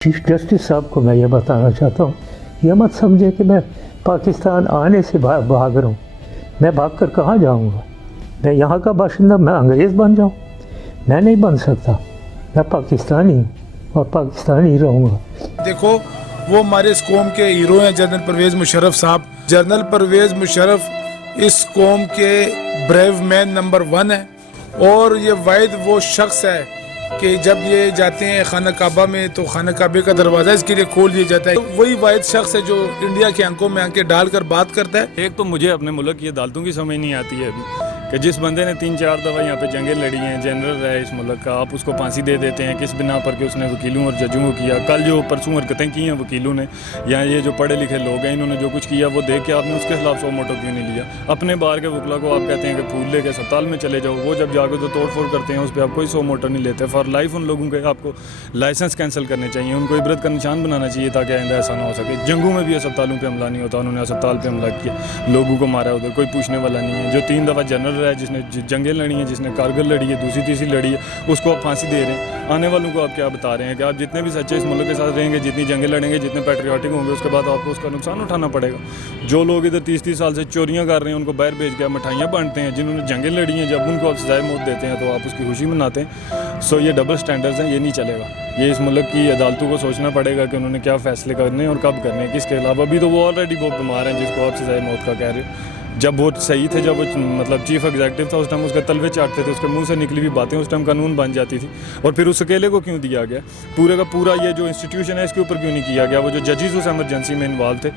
Chief justice साहब को मैं ये बताना चाहता हूँ, ये मत समझे कि मैं पाकिस्तान आने से भाग रहा हूँ। मैं भाग कर कहाँ जाऊँगा? मैं यहाँ का बाशिंदा, मैं अंग्रेज़ बन जाऊँ? मैं नहीं बन सकता। मैं पाकिस्तानी हूँ और पाकिस्तानी ही रहूँगा। देखो, वो हमारे इस कौम के हीरो हैं जनरल परवेज़ मुशर्रफ साहब। जनरल परवेज़ मुशर्रफ इस कौम के ब्रेव मैन नंबर 1 है और ये वाहिद वो शख्स है कि जब ये जाते हैं खाना काबा में तो खाना काबे का दरवाज़ा इसके लिए खोल दिया जाता है। तो वही वाहिद शख्स है जो इंडिया की आंखों में आंखें डालकर बात करता है। एक तो मुझे अपने मुल्क की अदालतों की समझ नहीं आती है अभी कि जिस बंदे ने 3-4 दफ़ा यहाँ पे जंगें लड़ी हैं, जनरल रहा है इस मुल्क का, आप उसको फांसी दे देते हैं किस बिना पर कि उसने वकीलों और जजों को किया। कल जो परसों हरकतें की हैं वकीलों ने या ये जो पढ़े लिखे लोग हैं इन्होंने जो कुछ किया वो देख के आपने उसके खिलाफ 100 मोटो क्यों नहीं लिया? अपने बार के वकला को आप कहते हैं कि फूल लेके अस्पताल में चले जाओ, वो जब जाके तो तोड़ फोड़ करते हैं उस पर आप कोई 100 मोटो नहीं लेते। फॉर लाइफ उन लोगों के आपको लाइसेंस कैंसिल करने चाहिए, उनको इबरत का निशान बनाना चाहिए ताकि आइंदा ऐसा ना हो सके। जंगों में भी अस्पतालों पर हमला नहीं होता, उन्होंने अस्पताल पर हमला किया, लोगों को मारा, उधर कोई पूछने वाला नहीं है। जो 3 दफ़ा जनरल रहा है, जिसने जंगें लड़ी हैं, जिसने कारगिल लड़ी है, दूसरी तीसरी लड़ी है, उसको आप फांसी दे रहे हैं। आने वालों को आप क्या बता रहे हैं कि आप जितने भी सच्चे इस मुल्क के साथ रहेंगे, जितनी जंगें लड़ेंगे, जितने पैट्रियाटिक होंगे, उसके बाद आपको उसका नुकसान उठाना पड़ेगा। जो लोग इधर 30-30 साल से चोरियां कर रहे हैं उनको बाहर भेज के आप मिठाइयाँ बांटते हैं, जिन्होंने जंगें लड़ी हैं जब उनको आप सजाए मौत देते हैं तो आप उसकी खुशी मनाते हैं। सो ये डबल स्टैंडर्ड्स हैं, ये नहीं चलेगा। ये इस मुल्क की अदालतों को सोचना पड़ेगा कि उन्होंने क्या फ़ैसले करने हैं और कब करने हैं, किसके खिलाफ। अभी तो वो ऑलरेडी बहुत बीमार हैं जिसको आप सजाए मौत का कह रहे हो। जब वो सही थे, जब वो मतलब चीफ एग्जीक्यूटिव था, उस टाइम उसके तलवे चाटते थे, उसके मुंह से निकली हुई बातें उस टाइम कानून बन जाती थी। और फिर उस अकेले को क्यों दिया गया? पूरे का पूरा ये जो इंस्टीट्यूशन है इसके ऊपर क्यों नहीं किया गया? वो जो जजेस उस एमरजेंसी में इन्वॉल्व थे,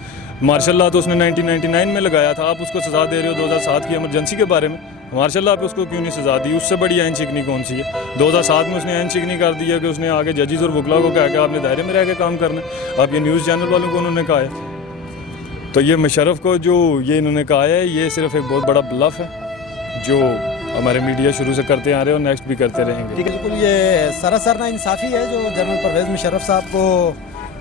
मार्शल लॉ तो उसने 1999 में लगाया था, आप उसको सज़ा दे रहे हो 2007 की एमरजेंसी के बारे में। मार्शल लॉ पे उसको क्यों नहीं सज़ा दी? उससे बड़ी ऐन शिकनी कौन सी है? 2007 में उसने ऐन शिकनी कर दी है कि उसने आगे जजेस और वकला को कहा कि आपने दायरे में रह के काम करना है। आप ये न्यूज़ चैनल वालों को उन्होंने कहा है। तो ये मुशर्रफ को जो ये इन्होंने कहा है ये सिर्फ एक बहुत बड़ा ब्लफ है जो हमारे मीडिया शुरू से करते आ रहे हैं और नेक्स्ट भी करते रहेंगे। ठीक है, बिल्कुल ये सरासर नाइंसाफ़ी है जो जनरल परवेज़ मुशर्रफ साहब को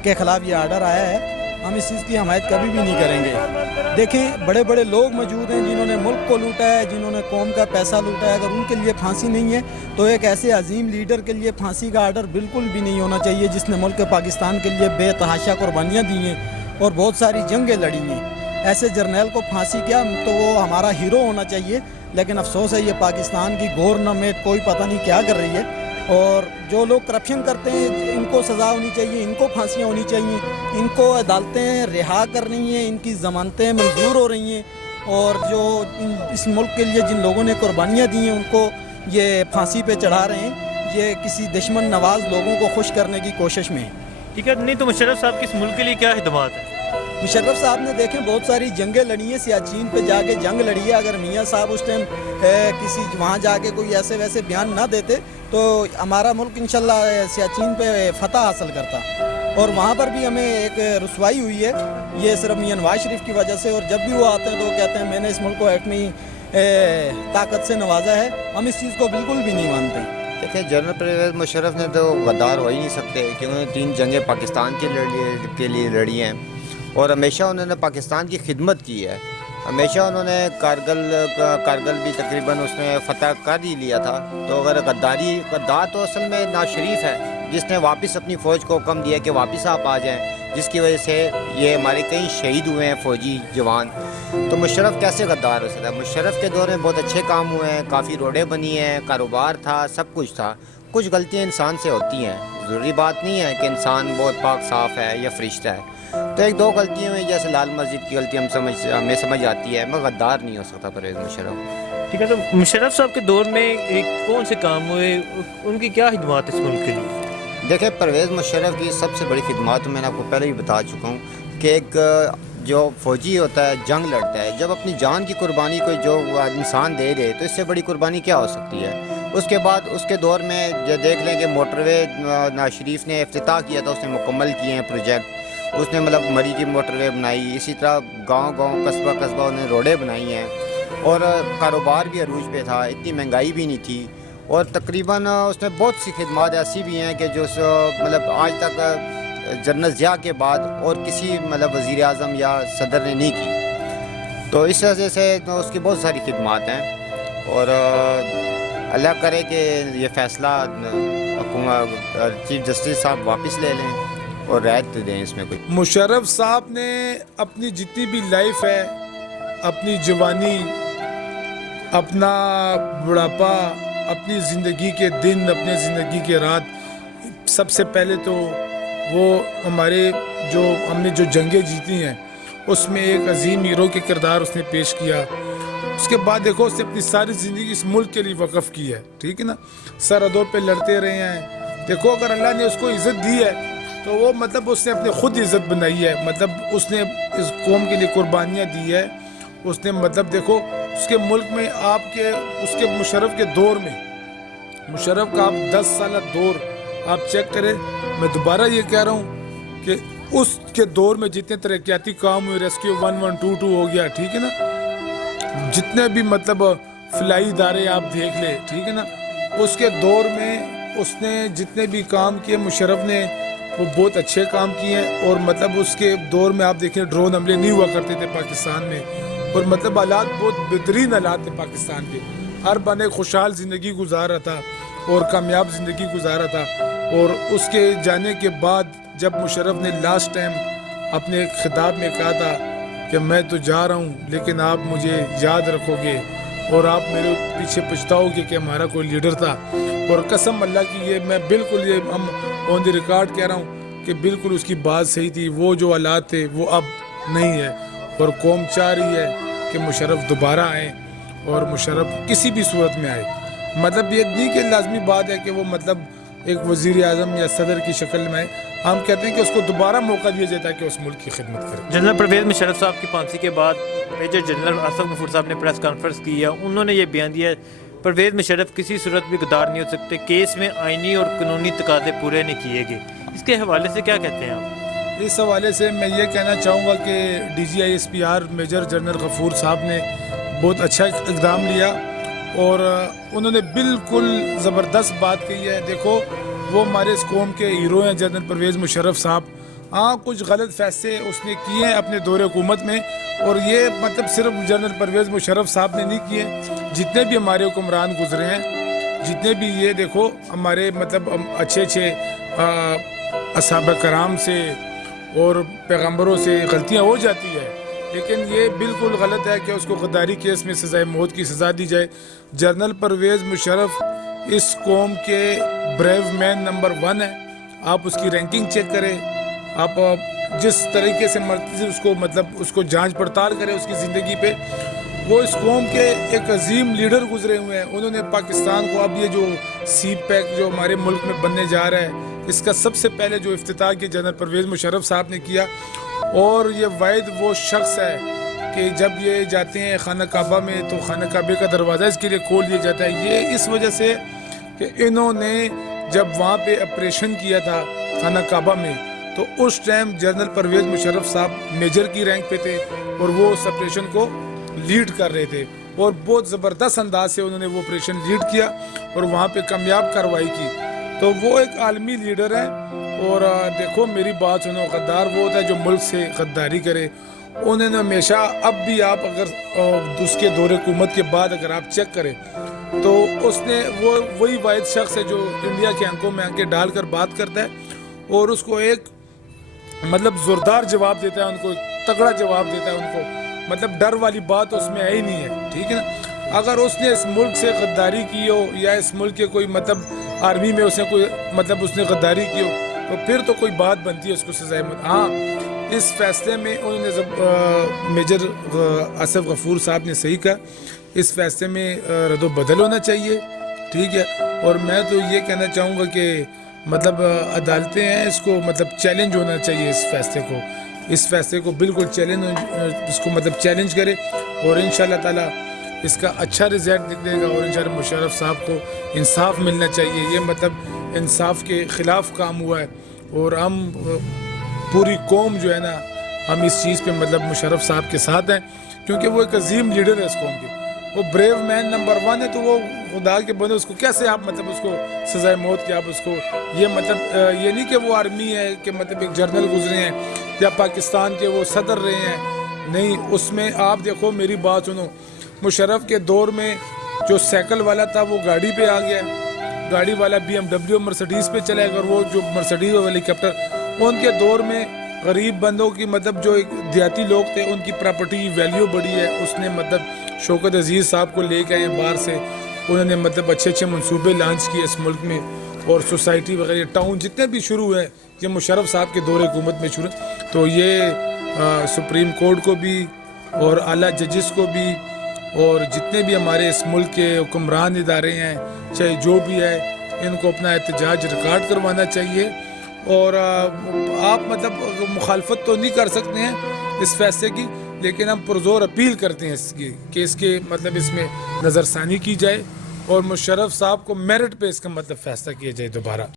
के ख़िलाफ़ ये आर्डर आया है। हम इस चीज़ की हमायत कभी भी नहीं करेंगे। देखें, बड़े बड़े लोग मौजूद हैं जिन्होंने मुल्क को लूटा है, जिन्होंने कौम का पैसा लूटा है। अगर उनके लिए फांसी नहीं है तो एक ऐसे अजीम लीडर के लिए फांसी का आर्डर बिल्कुल भी नहीं होना चाहिए जिसने मुल्क पाकिस्तान के लिए बेतहाशा कुर्बानियाँ दी हैं और बहुत सारी जंगें लड़ी हैं। ऐसे जर्नैल को फांसी क्या, तो वो हमारा हीरो होना चाहिए। लेकिन अफसोस है ये पाकिस्तान की गवर्नमेंट कोई पता नहीं क्या कर रही है। और जो लोग करप्शन करते हैं इनको सज़ा होनी चाहिए, इनको फांसियाँ होनी चाहिए, इनको अदालतें रिहा कर रही हैं, इनकी ज़मानतें मंजूर हो रही हैं। और जो इस मुल्क के लिए जिन लोगों ने कुर्बानियाँ दी हैं उनको ये फांसी पे चढ़ा रहे हैं। ये किसी दुश्मन नवाज लोगों को खुश करने की कोशिश में है। ठीक है, नहीं तो मुशर्रफ साहब की इस मुल्क के लिए क्या हिदमात है? मुशर्रफ साहब ने देखें बहुत सारी जंगें लड़ी हैं, सियाचिन पे जाके जंग लड़ी है। अगर मियाँ साहब उस टाइम किसी वहाँ जाके कोई ऐसे वैसे बयान ना देते तो हमारा मुल्क इंशाल्लाह सियाचिन पे फतह हासिल करता। और वहाँ पर भी हमें एक रुसवाई हुई है, ये सिर्फ मियाँ नवाज शरीफ की वजह से। और जब भी वो आते हैं तो वो कहते हैं मैंने इस मुल्क को एटमी ताकत से नवाजा है। हम इस चीज़ को बिल्कुल भी नहीं मानते। देखिए, जनरल परवेज़ मुशर्रफ ने तो गद्दार हो ही नहीं सकते क्योंकि उन्होंने 3 जंगें पाकिस्तान के लिए लड़ी हैं और हमेशा उन्होंने पाकिस्तान की खिदमत की है। हमेशा उन्होंने कारगिल भी तकरीबन उसने फ़तह कर ही लिया था। तो अगर गद्दार तो असल में नवाज शरीफ है जिसने वापस अपनी फ़ौज को हुक्म दिया कि वापस आप आ जाएं, जिसकी वजह से ये हमारे कई शहीद हुए हैं फ़ौजी जवान। तो मुशर्रफ कैसे गद्दार हो सकता है? मुशर्रफ के दौर में बहुत अच्छे काम हुए हैं, काफ़ी रोडें बनी हैं, कारोबार था, सब कुछ था। कुछ गलतियाँ इंसान से होती हैं, ज़रूरी बात नहीं है कि इंसान बहुत पाक साफ़ है या फरिश्ता है। तो 1-2 गलतियाँ हुई, जैसे लाल मस्जिद की गलती हमें समझ आती है, मगर गद्दार नहीं हो सकता परवेज़ मुशर्रफ। ठीक है, तो मुशर्रफ साहब के दौर में कौन से काम हुए, उनकी क्या हिदमात है इस मुल्क के लिए? देखिए, परवेज़ मुशर्रफ की सबसे बड़ी खिदमत मैंने आपको पहले ही बता चुका हूँ कि एक जो फ़ौजी होता है जंग लड़ता है, जब अपनी जान की कुर्बानी कोई जो इंसान दे दे तो इससे बड़ी कुर्बानी क्या हो सकती है? उसके बाद उसके दौर में जो देख लें कि मोटरवे नवाज शरीफ ने इफ्तिताह किया था, उसने मुकम्मल किए हैं प्रोजेक्ट। उसने मतलब मरी की मोटरवे बनाई, इसी तरह गांव कस्बा उन्होंने रोडें बनाई हैं और कारोबार भी अरूज पे था, इतनी महंगाई भी नहीं थी। और तकरीबन उसने बहुत सी खिदमत ऐसी भी हैं कि जो मतलब आज तक जनरल ज़िया के बाद और किसी मतलब वज़ीर आज़म या सदर ने नहीं की। तो इस वजह से तो उसकी बहुत सारी खिदमत हैं और अल्लाह करे कि ये फ़ैसला चीफ जस्टिस साहब वापस ले लें اور رعایت دیں اس میں کوئی. مشرف صاحب نے اپنی جتنی بھی لائف ہے، اپنی جوانی، اپنا بڑھاپا، اپنی زندگی کے دن، اپنے زندگی کے رات، سب سے پہلے تو وہ ہمارے ہم نے جو جنگیں جیتی ہیں اس میں ایک عظیم ہیرو کے کردار اس نے پیش کیا. اس کے بعد دیکھو اس نے اپنی ساری زندگی اس ملک کے لیے وقف کی ہے، ٹھیک ہے نا. سرحدوں پہ لڑتے رہے ہیں. دیکھو اگر اللہ نے اس کو عزت دی ہے تو وہ مطلب اس نے اپنے خود عزت بنائی ہے. مطلب اس نے اس قوم کے لیے قربانیاں دی ہے. اس نے مطلب دیکھو اس کے ملک میں اس کے مشرف کے دور میں، مشرف کا آپ 10 سالہ دور آپ چیک کریں. میں دوبارہ یہ کہہ رہا ہوں کہ اس کے دور میں جتنے ترقیاتی کام ہوئے، ریسکیو 1122 ہو گیا، ٹھیک ہے نا، جتنے بھی مطلب فلائی ادارے آپ دیکھ لیں، ٹھیک ہے نا، اس کے دور میں اس نے جتنے بھی کام کیے مشرف نے وہ بہت اچھے کام کیے ہیں. اور مطلب اس کے دور میں آپ دیکھیں ڈرون حملے نہیں ہوا کرتے تھے پاکستان میں، اور مطلب حالات بہت بہترین حالات تھے پاکستان کے. ہر بندہ خوشحال زندگی گزار رہا تھا اور کامیاب زندگی گزار رہا تھا. اور اس کے جانے کے بعد جب مشرف نے لاسٹ ٹائم اپنے خطاب میں کہا تھا کہ میں تو جا رہا ہوں لیکن آپ مجھے یاد رکھو گے اور آپ میرے پیچھے پچھتاؤ گے کہ ہمارا کوئی لیڈر تھا. اور قسم اللہ کی یہ میں بالکل یہ ہم آن دی ریکارڈ کہہ رہا ہوں کہ بالکل اس کی بات صحیح تھی. وہ جو حالات تھے وہ اب نہیں ہے، اور قوم چاہ رہی ہے کہ مشرف دوبارہ آئیں اور مشرف کسی بھی صورت میں آئے. مطلب یہ نہیں کہ لازمی بات ہے کہ وہ مطلب ایک وزیر اعظم یا صدر کی شکل میں آئے. ہم کہتے ہیں کہ اس کو دوبارہ موقع دیا جاتا ہے کہ اس ملک کی خدمت کرے. جنرل پرویز مشرف صاحب کی پھانسی کے بعد میجر جنرل آصف غفور صاحب نے پریس کانفرنس کی ہے. انہوں نے یہ بیان دیا پرویز مشرف کسی صورت بھی غدار نہیں ہو سکتے، کیس میں آئینی اور قانونی تقاضے پورے نہیں کیے گئے. اس کے حوالے سے کیا کہتے ہیں آپ؟ اس حوالے سے میں یہ کہنا چاہوں گا کہ DGISPR میجر جنرل غفور صاحب نے بہت اچھا اقدام لیا اور انہوں نے بالکل زبردست بات کہی ہے. دیکھو وہ ہمارے اس قوم کے ہیرو ہیں جنرل پرویز مشرف صاحب. ہاں کچھ غلط فیصلے اس نے کیے ہیں اپنے دور حکومت میں، اور یہ مطلب صرف جنرل پرویز مشرف صاحب نے نہیں کیے، جتنے بھی ہمارے حکمران گزرے ہیں، جتنے بھی یہ دیکھو ہمارے مطلب اچھے اصحابہ کرام سے اور پیغمبروں سے غلطیاں ہو جاتی ہے، لیکن یہ بالکل غلط ہے کہ اس کو غداری کیس میں سزائے موت کی سزا دی جائے. جنرل پرویز مشرف اس قوم کے بریو مین نمبر 1 ہے. آپ اس کی رینکنگ چیک کریں، آپ جس طریقے سے اس کو مطلب اس کو جانچ پڑتال کریں اس کی زندگی پہ. وہ اس قوم کے ایک عظیم لیڈر گزرے ہوئے ہیں. انہوں نے پاکستان کو اب یہ جو سی پیک جو ہمارے ملک میں بننے جا رہا ہے اس کا سب سے پہلے جو افتتاح کیا جنرل پرویز مشرف صاحب نے کیا. اور یہ واحد وہ شخص ہے کہ جب یہ جاتے ہیں خانہ کعبہ میں تو خانہ کعبے کا دروازہ اس کے لیے کھول دیا جاتا ہے. یہ اس وجہ سے کہ انہوں نے جب وہاں پہ آپریشن کیا تھا خانہ کعبہ میں تو اس ٹائم جنرل پرویز مشرف صاحب میجر کی رینک پہ تھے اور وہ اس آپریشن کو لیڈ کر رہے تھے، اور بہت زبردست انداز سے انہوں نے وہ آپریشن لیڈ کیا اور وہاں پہ کامیاب کارروائی کی. تو وہ ایک عالمی لیڈر ہیں. اور دیکھو میری بات سنو، غدار وہ ہوتا ہے جو ملک سے غداری کرے. انہوں نے ہمیشہ اب بھی آپ اگر اس کے دور حکومت کے بعد اگر آپ چیک کریں تو اس نے وہی واحد شخص ہے جو انڈیا کے آنکھوں میں آنکھیں ڈال کر بات کرتا ہے اور اس کو ایک مطلب زوردار جواب دیتا ہے، ان کو تگڑا جواب دیتا ہے. ان کو مطلب ڈر والی بات اس میں آئی نہیں ہے، ٹھیک ہے نا. اگر اس نے اس ملک سے غداری کی ہو یا اس ملک کے کوئی مطلب آرمی میں اس نے کوئی مطلب اس نے غداری کی ہو تو پھر تو کوئی بات بنتی ہے اس کو سزائے موت. ہاں اس فیصلے میں انہوں نے میجر آصف غفور صاحب نے صحیح کہا، اس فیصلے میں رد و بدل ہونا چاہیے، ٹھیک ہے. اور میں تو یہ کہنا چاہوں گا کہ مطلب عدالتیں ہیں اس کو مطلب چیلنج ہونا چاہیے اس فیصلے کو بالکل چیلنج، اس کو مطلب چیلنج کرے اور انشاءاللہ تعالی اس کا اچھا رزلٹ نکلے گا اور انشاءاللہ مشرف صاحب کو انصاف ملنا چاہیے. یہ مطلب انصاف کے خلاف کام ہوا ہے اور ہم پوری قوم جو ہے نا ہم اس چیز پہ مطلب مشرف صاحب کے ساتھ ہیں کیونکہ وہ ایک عظیم لیڈر ہے اس قوم کے. وہ بریو مین نمبر 1 ہے تو وہ خدا کے بندے اس کو کیسے آپ مطلب اس کو سزائے موت کی آپ اس کو یہ مطلب یہ نہیں کہ وہ آرمی ہے کہ مطلب ایک جرنل گزرے ہیں یا پاکستان کے وہ صدر رہے ہیں، نہیں. اس میں آپ دیکھو میری بات سنو، مشرف کے دور میں جو سائیکل والا تھا وہ گاڑی پہ آ گیا، گاڑی والا BMW مرسڈیز پہ چلے گا، اور وہ جو مرسڈیز ہیلی کاپٹر उनके दौर में गरीब बंदों की मतलब जो एक देहाती लोग थे उनकी प्रॉपर्टी की वैल्यू बढ़ी है। उसने मतलब शौकत अजीज़ साहब को लेके आए बाहर से, उन्होंने मतलब अच्छे अच्छे मंसूबे लॉन्च किए इस मुल्क में, और सोसाइटी वगैरह टाउन जितने भी शुरू हुए ये मुशर्रफ साहब के दौर हुकूमत में शुरू। तो ये सुप्रीम कोर्ट को भी और आला जजेस को भी और जितने भी हमारे इस मुल्क के हुक्मरान इदारे हैं चाहे जो भी है, इनको अपना एहतजाज रिकॉर्ड करवाना चाहिए। और आप मतलब मुखालफत तो नहीं कर सकते हैं इस फैसले की, लेकिन हम पुरजोर अपील करते हैं इसकी कि इसके मतलब इसमें नज़रसानी की जाए और मुशर्रफ साहब को मेरिट पे इसका मतलब फैसला किया जाए दोबारा।